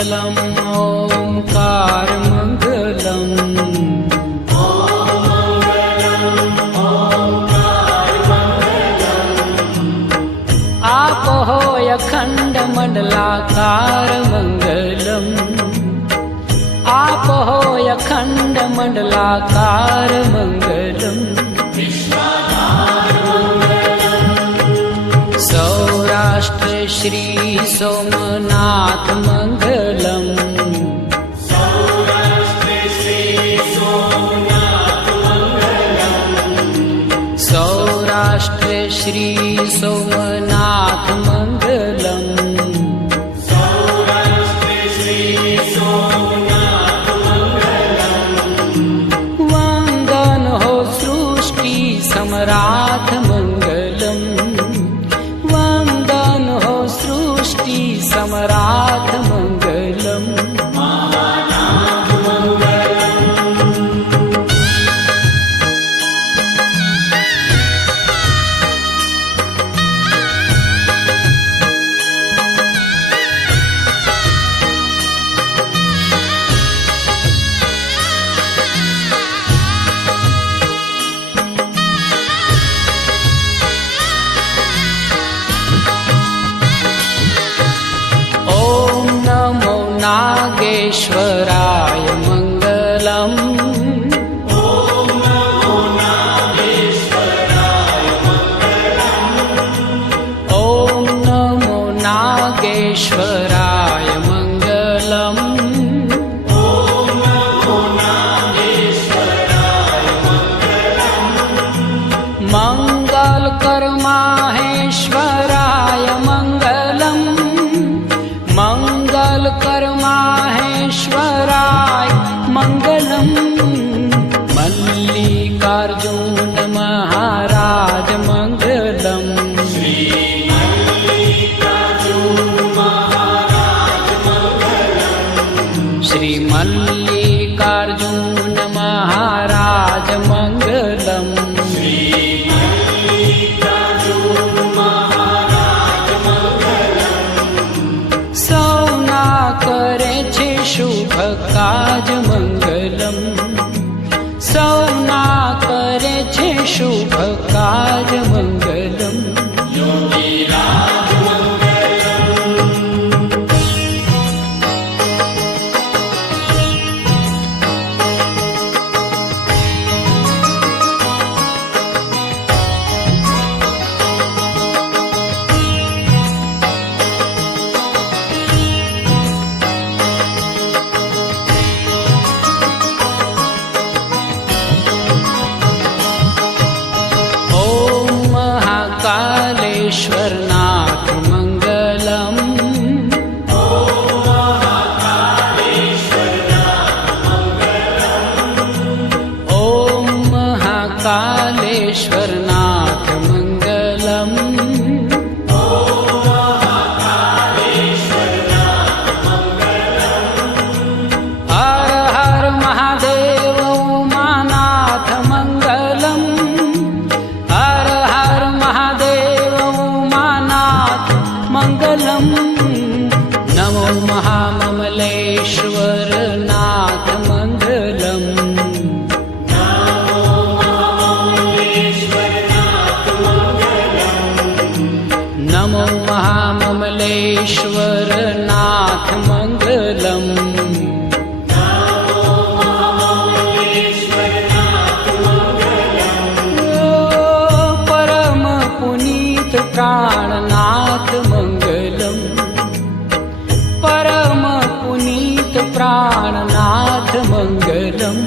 मङ्गलम् ओङ्कारमङ्गलम् आपो अखण्डमण्डलाकारमङ्गलम् आपो अखण्डमण्डलाकारमङ्गलम् सौराष्ट्र श्री सोमनाथ मङ्गलम् सौराष्ट्र श्री सोमनाथ मङ्गलम् वन्दन हो सृष्टि सम्राट मङ्गलम् वन्दन हो सृष्टि सम्राट मङ्गलम् नागेश्वराय मङ्गलम् ॐ नमो नागेश्वराय मङ्गलम् मङ्गलकर माहेश्वराय मङ्गलम् मङ्गलकर माहेश्वराय मङ्गलम् मल्लिकार्जुन महाराज मङ्गलम् श्री मल्लिकार्जुन महाराज मङ्गलम् शुभ काज मंगलम सौना करे छे शुभ काज मंगलम कालेश्वरनाथ मङ्गलम् ॐ महाकालेश्वरनाथ मङ्गलम् हर हर महादेव उमानाथ मङ्गलम् हर हर महादेव मङ्गलम् नमो महाममलेश्वर नाथ मङ्गलम् नमो महाममलेश्वर नाथ मङ्गलम् परम पुनीत प्राणनाथ मङ्गलम् परम पुनीत प्राणनाथ मङ्गलम्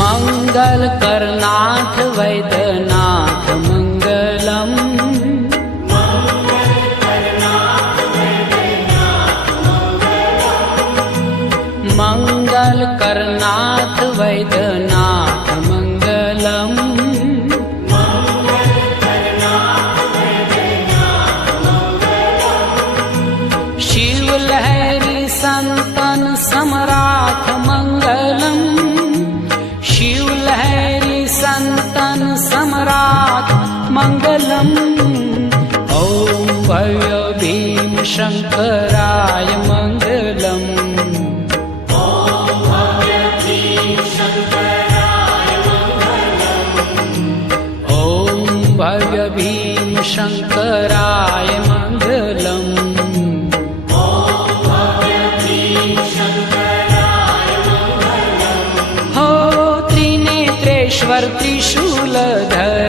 मंगल करनाथ वैद्यनाथ मंगलम मङ्गलकरनाथ वैद्यनाथ मङ्गलम् शिवलहरी संतन सम्राट मङ्गलम् शिवलहरी संतन सम्राट मङ्गलम् ॐ भव्य भीम शङ्कराय मङ्गलम् भव्य भीम शङ्कराय मङ्गलम् हो त्रिनेत्रेश्वर त्रिशूलधर